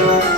Thank you.